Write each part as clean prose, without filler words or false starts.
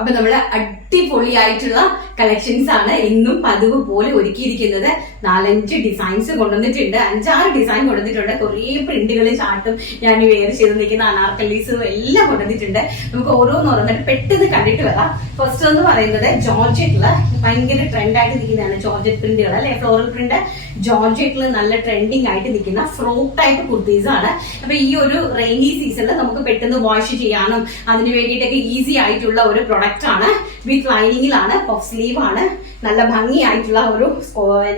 അപ്പൊ നമ്മള് അടിപൊളിയായിട്ടുള്ള കളക്ഷൻസ് ആണ് ഇന്നും പതിവ് പോലെ ഒരുക്കിയിരിക്കുന്നത്. 4-5 ഡിസൈൻസ് കൊണ്ടുവന്നിട്ടുണ്ട്, 5-6 ഡിസൈൻ കൊണ്ടുവന്നിട്ടുണ്ട്. കുറേ പ്രിന്റുകളും ചാർട്ടും ഞാൻ വെയർ ചെയ്ത് നിൽക്കുന്ന അനാർക്കലീസും എല്ലാം കൊണ്ടുവന്നിട്ടുണ്ട്. നമുക്ക് ഓരോന്നോരോന്നിട്ട് പെട്ടെന്ന് കണ്ടിട്ട് വരാം. ഫസ്റ്റ് എന്ന് പറയുന്നത് ജോർജറ്റില് ഭയങ്കര ട്രെൻഡായിട്ട് നിൽക്കുന്നതാണ് ജോർജറ്റ് പ്രിന്റുകൾ അല്ലെ, ഫ്ലോറൽ പ്രിന്റ്. ജോർജറ്റില് നല്ല ട്രെൻഡിങ് ആയിട്ട് നിൽക്കുന്ന ഫ്രോക്ക് ടൈപ്പ് കുർത്തീസ് ആണ്. അപ്പൊ ഈ ഒരു റെയിനി സീസണിൽ നമുക്ക് പെട്ടെന്ന് വാഷ് ചെയ്യാനും അതിന് വേണ്ടിയിട്ടൊക്കെ ഈസി ആയിട്ടുള്ള ഒരു പ്രൊഡക്റ്റ് ആണ്. വിത്ത് ലൈനിങ്ങിലാണ്, പഫ് സ്ലീവ് ആണ്, നല്ല ഭംഗിയായിട്ടുള്ള ഒരു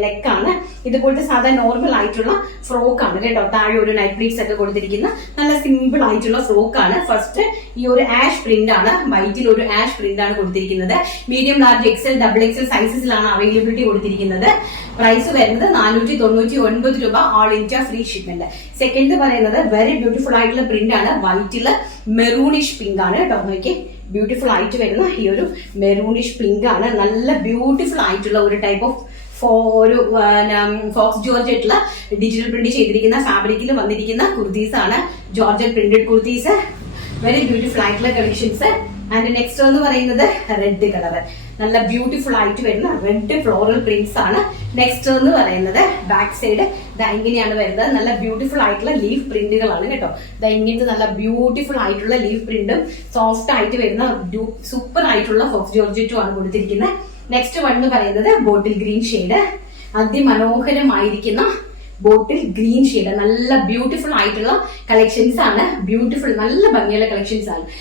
നെക്കാണ്. ഇതുപോലത്തെ സാധാ നോർമൽ ആയിട്ടുള്ള ഫ്രോക്ക് ആണ് കേട്ടോ. താഴെ ഒരു നൈറ്റ് പ്ലീറ്റ്സ് ഒക്കെ കൊടുത്തിരിക്കുന്ന നല്ല സിമ്പിൾ ആയിട്ടുള്ള ഫ്രോക്ക് ആണ്. ഫസ്റ്റ് ഈ ഒരു ആഷ് പ്രിന്റ് ആണ്, വൈറ്റിൽ ഒരു ആഷ് പ്രിന്റ് ആണ് കൊടുത്തിരിക്കുന്നത്. Medium, large, XL, double XL സൈസസിലാണ് അവൈലബിലിറ്റി കൊടുത്തിരിക്കുന്നത്. പ്രൈസ് വരുന്നത് 499 രൂപ, all India free shipment. Second പറയുന്നത് വെരി ബ്യൂട്ടിഫുൾ ആയിട്ടുള്ള പ്രിന്റ് ആണ്, വൈറ്റില് മെറൂണിഷ് പിങ്ക് ആണ് കേട്ടോ. നോക്കി ബ്യൂട്ടിഫുൾ ആയിട്ട് വരുന്ന ഈ ഒരു മെറൂണിഷ് പിങ്ക് ആണ്. നല്ല ബ്യൂട്ടിഫുൾ ആയിട്ടുള്ള ഒരു ടൈപ്പ് ഓഫ് ഒരു ഫോക്സ് ജോർജറ്റില് ഡിജിറ്റൽ പ്രിന്റ് ചെയ്തിരിക്കുന്ന ഫാബ്രിക്കിൽ വന്നിരിക്കുന്ന കുർത്തീസ് ആണ്. Georgette printed kurtis, very beautiful ആയിട്ടുള്ള കളക്ഷൻസ്. ആൻഡ് നെക്സ്റ്റ് എന്ന് പറയുന്നത് റെഡ് കളർ, നല്ല ബ്യൂട്ടിഫുൾ ആയിട്ട് വരുന്ന റെഡ് ഫ്ലോറൽ പ്രിന്റ്സ് ആണ്. നെക്സ്റ്റ് എന്ന് പറയുന്നത് ബാക്ക് സൈഡ് ഇങ്ങനെയാണ് വരുന്നത്. നല്ല ബ്യൂട്ടിഫുൾ ആയിട്ടുള്ള ലീഫ് പ്രിന്റുകളാണ് കേട്ടോ. ഇങ്ങനത്തെ നല്ല ബ്യൂട്ടിഫുൾ ആയിട്ടുള്ള ലീഫ് പ്രിന്റും സോഫ്റ്റ് ആയിട്ട് വരുന്ന സൂപ്പർ ആയിട്ടുള്ള ഫോക്സ് ജോർജറ്റും ആണ് കൊടുത്തിരിക്കുന്നത്. നെക്സ്റ്റ് വൺ എന്ന് പറയുന്നത് ബോട്ടിൽ ഗ്രീൻ ഷെയ്ഡ്, അതിമനോഹരമായിരിക്കുന്ന ബോട്ടിൽ ഗ്രീൻ ഷെയ്ഡ്. നല്ല ബ്യൂട്ടിഫുൾ ആയിട്ടുള്ള കളക്ഷൻസ് ആണ്, ബ്യൂട്ടിഫുൾ നല്ല ഭംഗിയുള്ള കളക്ഷൻസ് ആണ്.